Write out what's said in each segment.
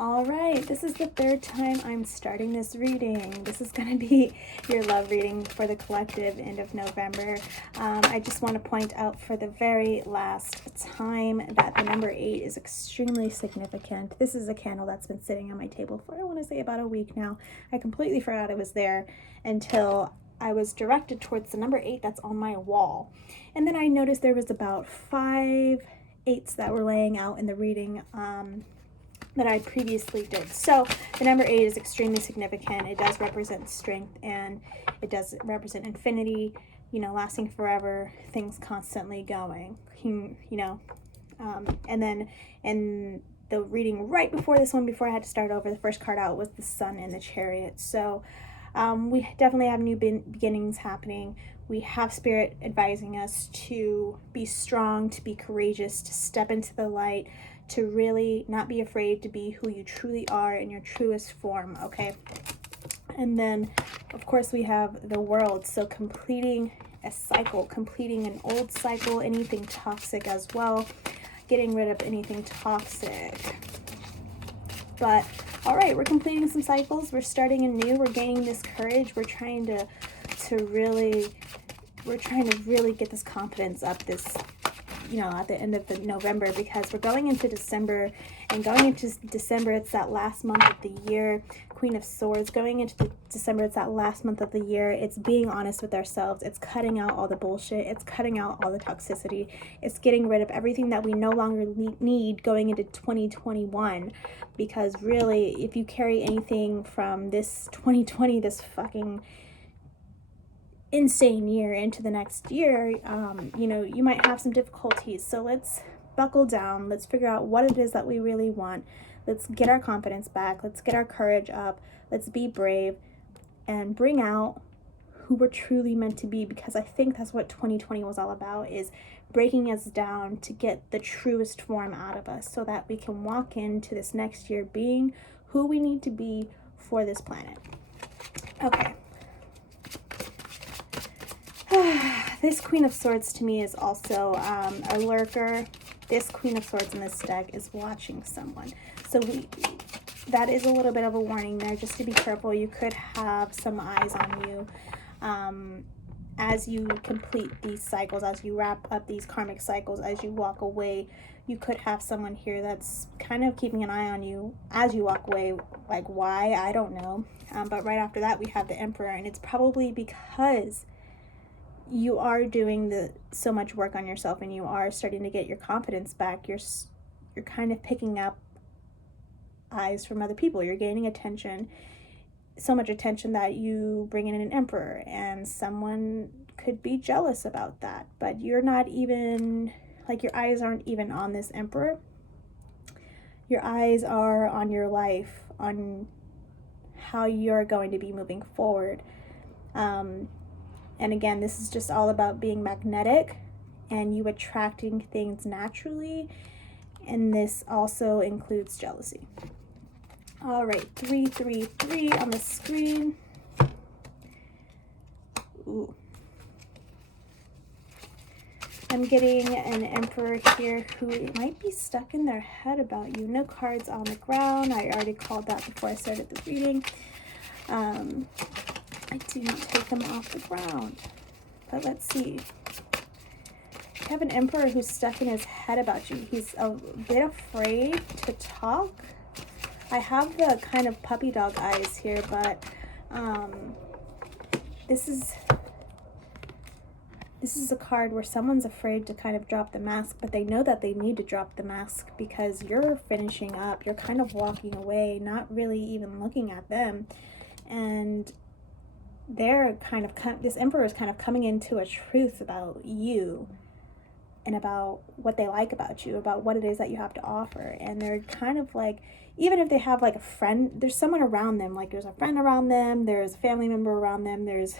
All right, this is the third time I'm starting this reading. This is going to be your love reading for the collective end of November. I just want to point out for the very last time that the number 8 is extremely significant. This is a candle that's been sitting on my table for, I want to say, about a week now. I completely forgot it was there until I was directed towards the number 8 that's on my wall. And then I noticed there was about 5 8s that were laying out in the reading that I previously did. So the number 8 is extremely significant. It does represent strength, and it does represent infinity, lasting forever, things constantly going, and then in the reading right before this one, before I had to start over, the first card out was the Sun and the Chariot. So we definitely have new beginnings happening. We have Spirit advising us to be strong, to be courageous, to step into the light, to really not be afraid to be who you truly are in your truest form, okay? And then, of course, we have the World. So completing a cycle, completing an old cycle, anything toxic as well, getting rid of anything toxic. But, all right, we're completing some cycles. We're starting anew. We're gaining this courage. We're trying to really get this confidence up this, at the end of November, because we're going into December, and going into December, it's that last month of the year. Queen of Swords, going into December, it's that last month of the year. It's being honest with ourselves. It's cutting out all the bullshit. It's cutting out all the toxicity. It's getting rid of everything that we no longer need going into 2021, because really, if you carry anything from this 2020, this fucking insane year into the next year, you might have some difficulties. So let's buckle down. Let's figure out what it is that we really want. Let's get our confidence back. Let's get our courage up. Let's be brave and bring out who we're truly meant to be, because I think that's what 2020 was all about, is breaking us down to get the truest form out of us, so that we can walk into this next year being who we need to be for this planet. Okay. This Queen of Swords to me is also a lurker. This Queen of Swords in this deck is watching someone. So that is a little bit of a warning there, just to be careful. You could have some eyes on you as you complete these cycles, as you wrap up these karmic cycles, as you walk away. You could have someone here that's kind of keeping an eye on you as you walk away. Like, why? I don't know. But right after that, we have the Emperor, and it's probably because you are doing so much work on yourself, and you are starting to get your confidence back. You're kind of picking up eyes from other people. You're gaining attention, so much attention that you bring in an Emperor, and someone could be jealous about that. But you're not even, your eyes aren't even on this Emperor. Your eyes are on your life, on how you're going to be moving forward. And again, this is just all about being magnetic and you attracting things naturally. And this also includes jealousy. All right, 333 on the screen. Ooh. I'm getting an Emperor here who might be stuck in their head about you. No cards on the ground. I already called that before I started the reading. I didn't take them off the ground. But let's see. I have an Emperor who's stuck in his head about you. He's a bit afraid to talk. I have the kind of puppy dog eyes here, but this is a card where someone's afraid to kind of drop the mask, but they know that they need to drop the mask because you're finishing up. You're kind of walking away, not really even looking at them. And they're kind of, this Emperor is kind of coming into a truth about you and about what they like about you, about what it is that you have to offer. And they're kind of like, even if they have like a friend, there's someone around them, like there's a friend around them, there's a family member around them, there's,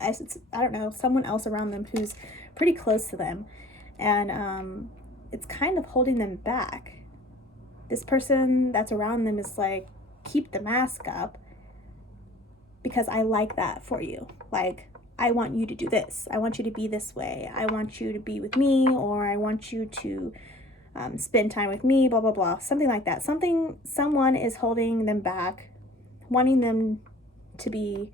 I don't know, someone else around them who's pretty close to them. And it's kind of holding them back. This person that's around them is like, keep the mask up, because I like that for you. Like, I want you to do this. I want you to be this way. I want you to be with me, or I want you to spend time with me, blah, blah, blah, something like that. Someone is holding them back, wanting them to be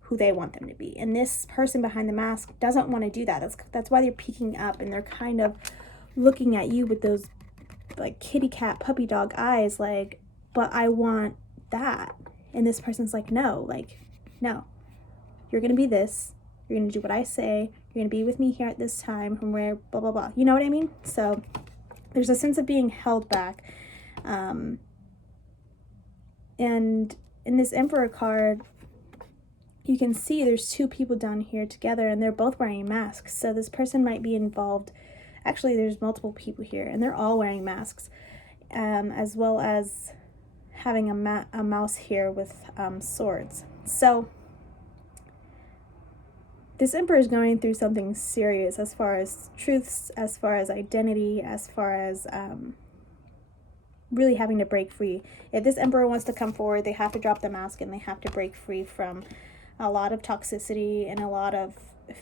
who they want them to be. And this person behind the mask doesn't want to do that. That's why they're peeking up, and they're kind of looking at you with those like kitty cat puppy dog eyes, like, but I want that. And this person's like, no, you're gonna be this, you're gonna do what I say, you're gonna be with me here at this time from where blah blah blah, you know what I mean? So there's a sense of being held back. And in this Emperor card, you can see there's two people down here together, and they're both wearing masks. So this person might be involved. Actually, there's multiple people here, and they're all wearing masks, as well as having a mouse here with swords. So this Emperor is going through something serious as far as truths, as far as identity, as far as really having to break free. If this Emperor wants to come forward, they have to drop the mask, and they have to break free from a lot of toxicity and a lot of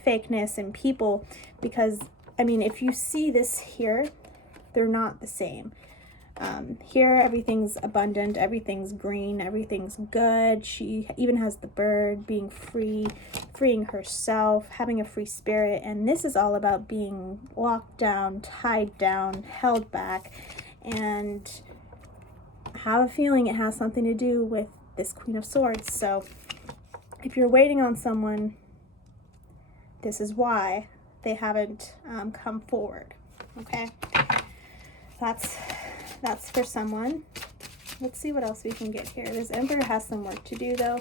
fakeness in people, because I mean, if you see this here, they're not the same. Here, everything's abundant, everything's green, everything's good. She even has the bird, being free, freeing herself, having a free spirit. And this is all about being locked down, tied down, held back. And I have a feeling it has something to do with this Queen of Swords. So if you're waiting on someone, this is why they haven't come forward. Okay, that's for someone. Let's see what else we can get here. This Emperor has some work to do, though.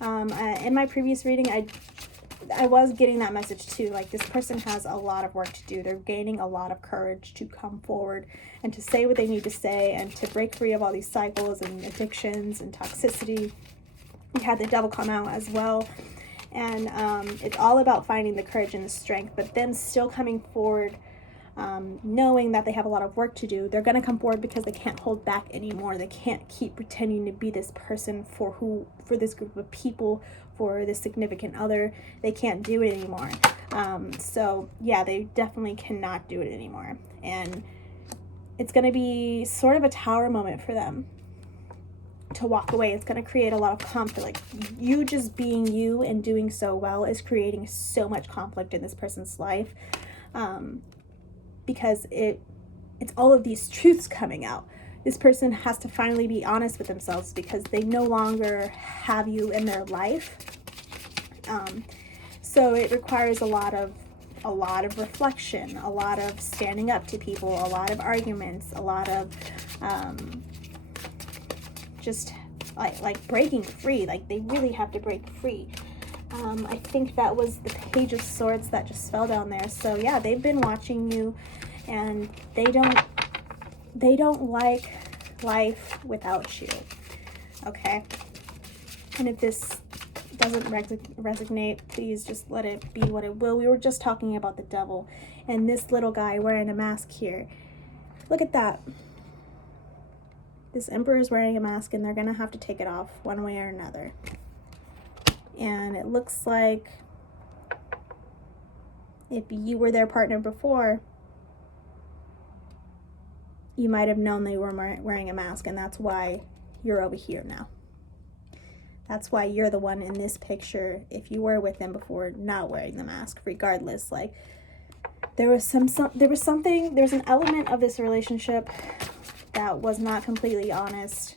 In my previous reading, I was getting that message too. Like, this person has a lot of work to do. They're gaining a lot of courage to come forward and to say what they need to say, and to break free of all these cycles and addictions and toxicity. We had the Devil come out as well. And it's all about finding the courage and the strength, but then still coming forward, knowing that they have a lot of work to do. They're going to come forward because they can't hold back anymore. They can't keep pretending to be this person for this group of people, for this significant other. They can't do it anymore. So yeah, they definitely cannot do it anymore. And it's going to be sort of a tower moment for them to walk away. It's going to create a lot of conflict. Like, you just being you and doing so well is creating so much conflict in this person's life, because it's all of these truths coming out. This person has to finally be honest with themselves, because they no longer have you in their life. So it requires a lot of reflection, a lot of standing up to people, a lot of arguments, a lot of just like breaking free. Like, they really have to break free. I think that was the Page of Swords that just fell down there. So yeah, they've been watching you, and they don't like life without you. Okay, and if this doesn't resonate, please just let it be what it will. We were just talking about the Devil and this little guy wearing a mask here. Look at that. This Emperor is wearing a mask, and they're going to have to take it off one way or another. And it looks like if you were their partner before, you might have known they were wearing a mask, and that's why you're over here now. That's why you're the one in this picture, if you were with them before, not wearing the mask. Regardless, like, there was an element of this relationship that was not completely honest.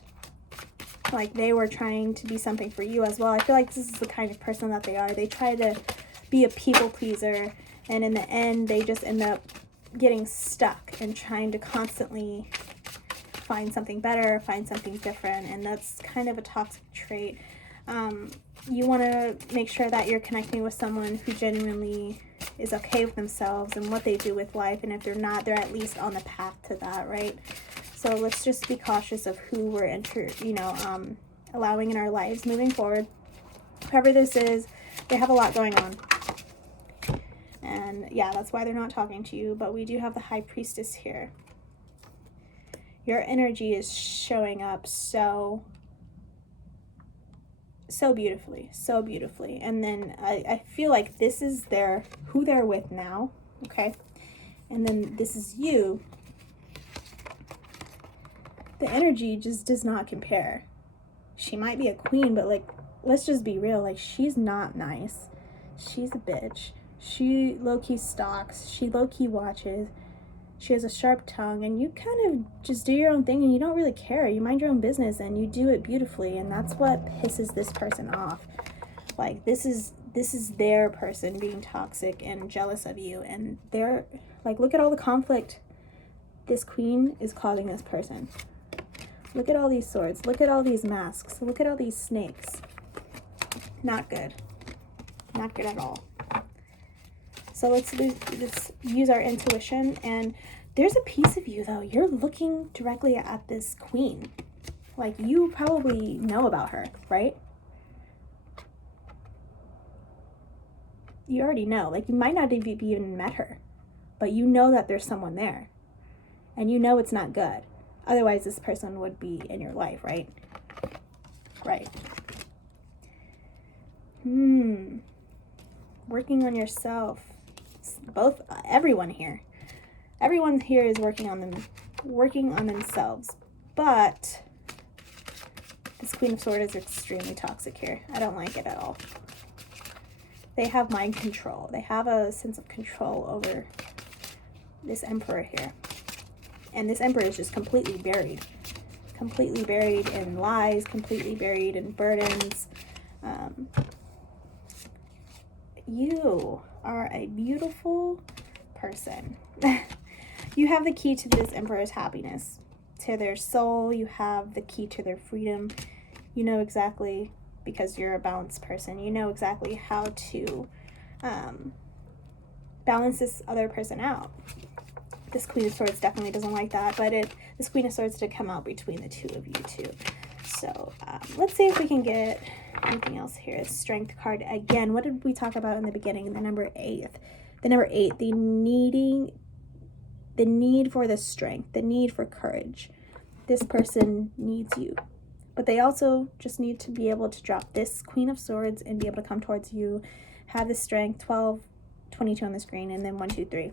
Like, they were trying to be something for you as well. I feel like this is the kind of person that they are. They try to be a people pleaser, and in the end, they just end up getting stuck and trying to constantly find something better, find something different, and that's kind of a toxic trait. You want to make sure that you're connecting with someone who genuinely is okay with themselves and what they do with life, and if they're not, they're at least on the path to that, right? So let's just be cautious of who we're allowing in our lives moving forward. Whoever this is, they have a lot going on. And yeah, that's why they're not talking to you. But we do have the High Priestess here. Your energy is showing up so beautifully, so beautifully. And then I feel like this is who they're with now, okay? and then this is you, the energy just does not compare. She might be a queen, but like, let's just be real, like, she's not nice. She's a bitch. She low-key stalks. She low-key watches. She has a sharp tongue, and you kind of just do your own thing, and you don't really care. You mind your own business, and you do it beautifully, and that's what pisses this person off. Like, this is their person being toxic and jealous of you, and they're like, look at all the conflict this queen is causing this person. Look at all these swords. Look at all these masks. Look at all these snakes. Not good. Not good at all. So let's use our intuition. And there's a piece of you, though. You're looking directly at this queen. Like, you probably know about her, right? You already know. Like, you might not have even met her, but you know that there's someone there. And you know it's not good. Otherwise, this person would be in your life, right? Right. Working on yourself. Everyone here is working on themselves. But this Queen of Swords is extremely toxic here. I don't like it at all. They have mind control. They have a sense of control over this Emperor here. And this Emperor is just completely buried in lies, completely buried in burdens. You are a beautiful person. You have the key to this Emperor's happiness, to their soul. You have the key to their freedom. You know exactly, because you're a balanced person, you know exactly how to balance this other person out. This Queen of Swords definitely doesn't like that, but this Queen of Swords did come out between the two of you too. So let's see if we can get anything else here. Strength card again. What did we talk about in the beginning? The number 8. The number 8. The need for the strength. The need for courage. This person needs you, but they also just need to be able to drop this Queen of Swords and be able to come towards you. Have the strength. 12, 22 on the screen, and then 1, 2, 3.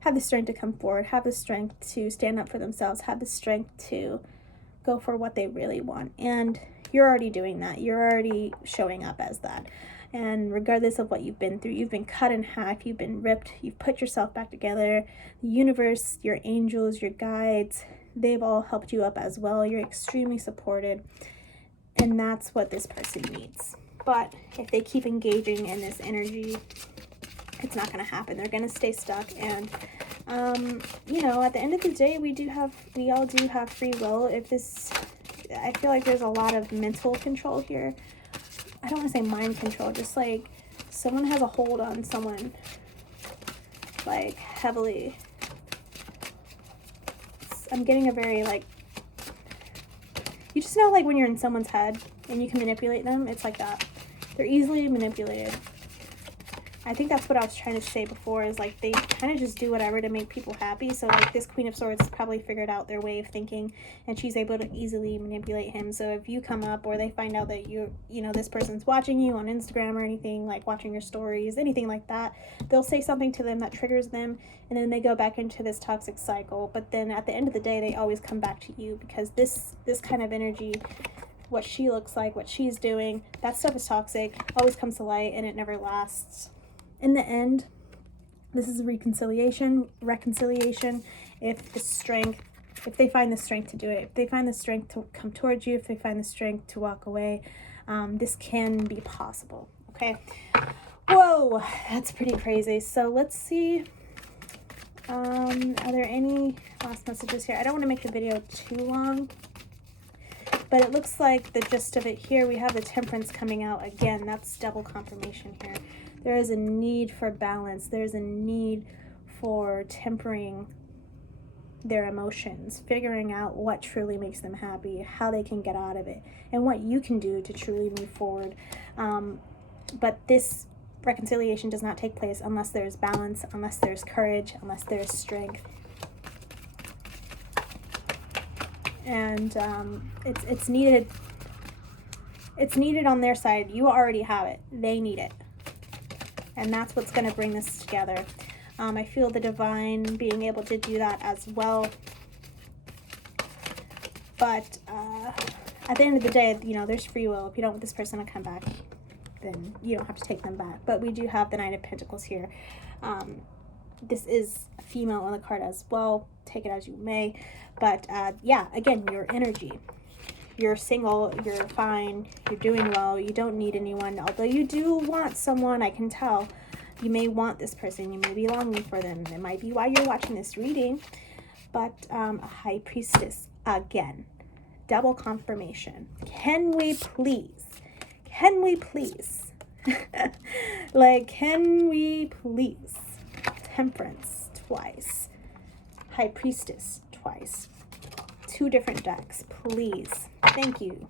Have the strength to come forward, have the strength to stand up for themselves, have the strength to go for what they really want. And you're already doing that. You're already showing up as that. And regardless of what you've been through, you've been cut in half, you've been ripped, you've put yourself back together. The universe, your angels, your guides, they've all helped you up as well. You're extremely supported. And that's what this person needs. But if they keep engaging in this energy, it's not going to happen. They're going to stay stuck. And, you know, at the end of the day, we all do have free will. I feel like there's a lot of mental control here. I don't want to say mind control, just like someone has a hold on someone, like, heavily. I'm getting a very, like, you just know, like, when you're in someone's head and you can manipulate them, it's like that. They're easily manipulated. I think that's what I was trying to say before, is like they kind of just do whatever to make people happy. So like this Queen of Swords probably figured out their way of thinking, and she's able to easily manipulate him. So if you come up or they find out that you know, this person's watching you on Instagram or anything, like watching your stories, anything like that, they'll say something to them that triggers them, and then they go back into this toxic cycle. But then at the end of the day, they always come back to you, because this kind of energy, what she looks like, what she's doing, that stuff is toxic, always comes to light, and it never lasts. In the end, this is a reconciliation. If they find the strength to do it, if they find the strength to come towards you, if they find the strength to walk away, this can be possible. Okay. Whoa, that's pretty crazy. So let's see. Are there any last messages here? I don't want to make the video too long, but it looks like the gist of it here, we have the Temperance coming out again. That's double confirmation here. There is a need for balance. There's a need for tempering their emotions, figuring out what truly makes them happy, how they can get out of it, and what you can do to truly move forward. But this reconciliation does not take place unless there's balance, unless there's courage, unless there's strength. And it's needed. It's needed on their side. You already have it. They need it. And that's what's going to bring this together. I feel the divine being able to do that as well. But at the end of the day, you know, there's free will. If you don't want this person to come back, then you don't have to take them back. But we do have the Knight of Pentacles here. This is a female on the card as well. Take it as you may. But yeah, again, your energy. You're single, you're fine, you're doing well, you don't need anyone. Although you do want someone, I can tell. You may want this person, you may be longing for them. It might be why you're watching this reading. But a High Priestess, again, double confirmation. Can we please? Like, can we please? Temperance twice. High Priestess twice. 2 different decks, please. Thank you.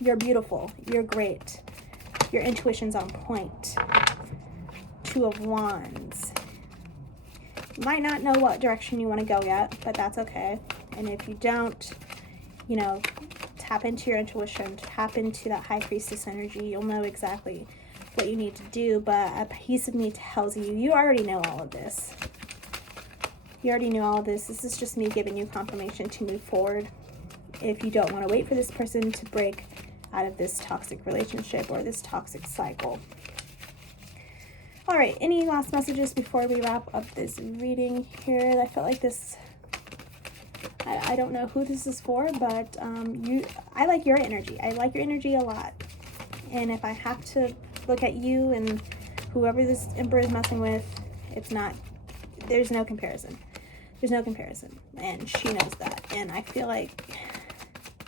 You're beautiful. You're great. Your intuition's on point. 2 of Wands. You might not know what direction you want to go yet, but that's okay. And if you don't, you know, tap into your intuition, tap into that High Priestess energy, you'll know exactly what you need to do. But a piece of me tells you, you already know all of this. You already knew all of this. This is just me giving you confirmation to move forward. If you don't want to wait for this person to break out of this toxic relationship or this toxic cycle. All right, any last messages before we wrap up this reading here? I felt like this, I don't know who this is for, but I like your energy. I like your energy a lot. And if I have to look at you and whoever this Emperor is messing with, it's not, there's no comparison. There's no comparison, and she knows that. And I feel like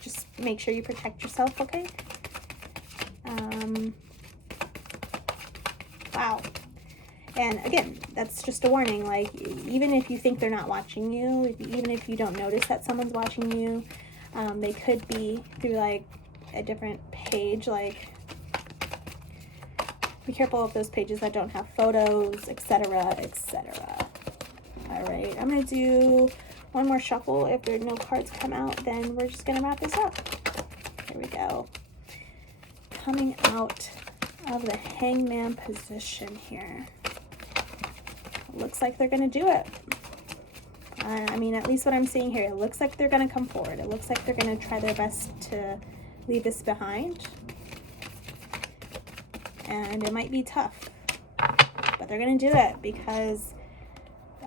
just make sure you protect yourself, okay? Wow. And again, that's just a warning. Like, even if you think they're not watching you, even if you don't notice that someone's watching you, they could be through like a different page. Like, be careful of those pages that don't have photos, etc., etc. All right, I'm going to do one more shuffle. If there are no cards come out, then we're just going to wrap this up. Here we go. Coming out of the Hangman position here. Looks like they're going to do it. I mean, at least what I'm seeing here, it looks like they're going to come forward. It looks like they're going to try their best to leave this behind. And it might be tough, but they're going to do it because...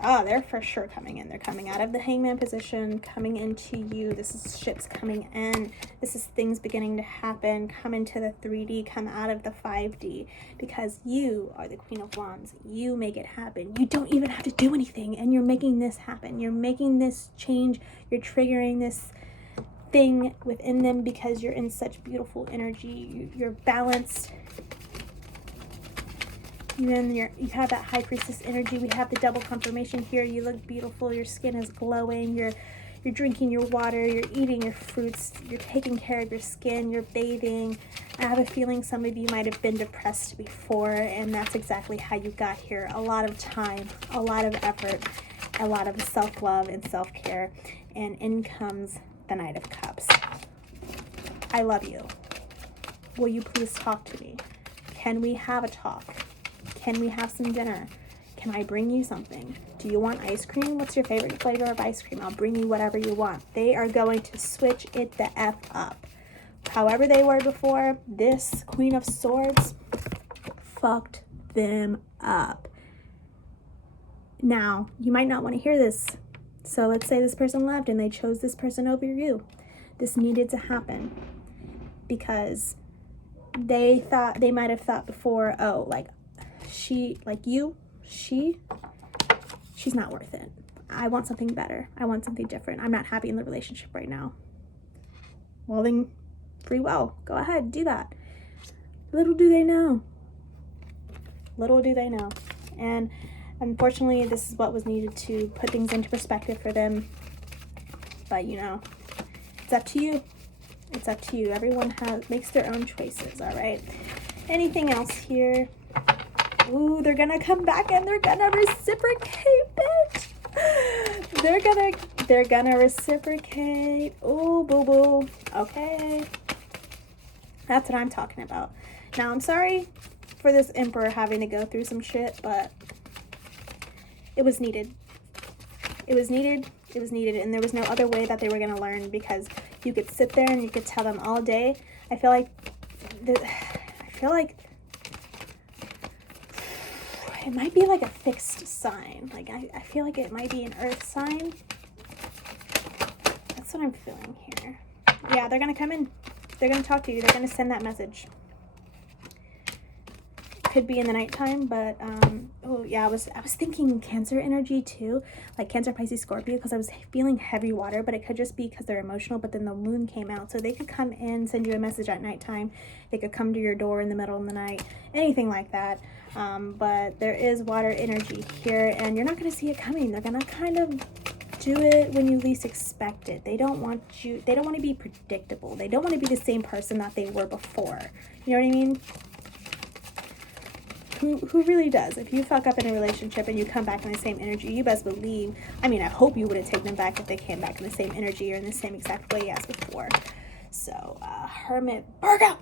oh, they're for sure coming in. They're coming out of the Hangman position, coming into you. This is ships coming in. This is things beginning to happen. Come into the 3D, come out of the 5D, because you are the Queen of Wands. You make it happen. You don't even have to do anything, and you're making this happen. You're making this change. You're triggering this thing within them because you're in such beautiful energy. You're balanced. Then you have that High Priestess energy. We have the double confirmation here. You look beautiful. Your skin is glowing. You're drinking your water. You're eating your fruits. You're taking care of your skin. You're bathing. I have a feeling some of you might have been depressed before, and that's exactly how you got here. A lot of time, a lot of effort, a lot of self-love and self-care. And in comes the Knight of Cups. I love you. Will you please talk to me? Can we have a talk? Can we have some dinner? Can I bring you something? Do you want ice cream? What's your favorite flavor of ice cream? I'll bring you whatever you want. They are going to switch it the F up. However they were before, this Queen of Swords fucked them up. Now, you might not want to hear this. So let's say this person left and they chose this person over you. This needed to happen because they might have thought before, oh, like, she's not worth it. I want something better. I want something different. I'm not happy in the relationship right now. Well, then, free will. Go ahead, do that. Little do they know. Little do they know. And unfortunately, this is what was needed to put things into perspective for them. But, you know, it's up to you. It's up to you. Everyone makes their own choices, all right? Anything else here? Ooh, they're gonna come back and they're gonna reciprocate, bitch. They're gonna reciprocate. Ooh, boo boo. Okay. That's what I'm talking about. Now, I'm sorry for this Emperor having to go through some shit, but It was needed. It was needed. It was needed. And there was no other way that they were going to learn, because you could sit there and you could tell them all day. I feel like it might be like a fixed sign. Like, I feel like it might be an earth sign. That's what I'm feeling here. Yeah, they're going to come in. They're going to talk to you. They're going to send that message. Could be in the nighttime, but oh yeah, I was thinking Cancer energy too, like Cancer, Pisces, Scorpio, because I was feeling heavy water, but it could just be because they're emotional. But then the moon came out, so they could come in, send you a message at nighttime. They could come to your door in the middle of the night, anything like that. But there is water energy here, and you're not going to see it coming. They're going to kind of do it when you least expect it. They don't want to be predictable. They don't want to be the same person that they were before. You know what I mean? Who really does? If you fuck up in a relationship and you come back in the same energy, you best believe, I mean, I hope you wouldn't take them back if they came back in the same energy or in the same exact way as before. So, Hermit, Virgo,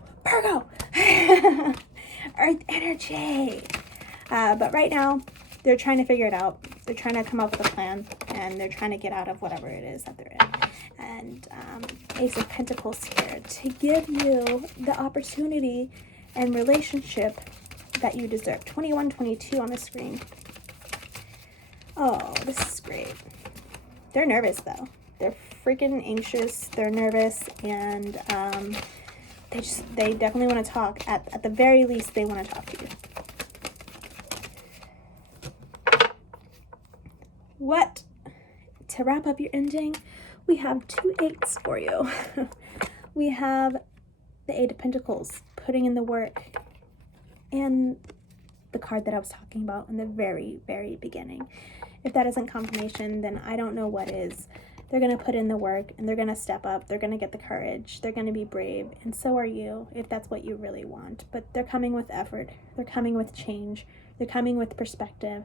Earth energy. But right now, they're trying to figure it out. They're trying to come up with a plan, and they're trying to get out of whatever it is that they're in. And Ace of Pentacles here to give you the opportunity and relationship that you deserve. 21, 22 on the screen. Oh, this is great. They're nervous though. They're freaking anxious. They're nervous, and they definitely want to talk. At the very least, they want to talk to you. What? To wrap up your ending, we have 2 8s for you. We have the 8 of Pentacles, putting in the work, and the card that I was talking about in the very, very beginning. If that isn't confirmation, then I don't know what is. They're going to put in the work, and they're going to step up. They're going to get the courage. They're going to be brave. And so are you, if that's what you really want. But they're coming with effort. They're coming with change. They're coming with perspective.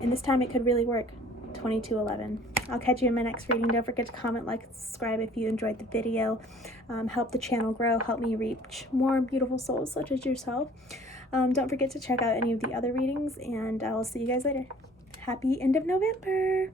And this time it could really work. 2211. I'll catch you in my next reading. Don't forget to comment, like, and subscribe if you enjoyed the video. Help the channel grow. Help me reach more beautiful souls such as yourself. Don't forget to check out any of the other readings, and I will see you guys later. Happy end of November!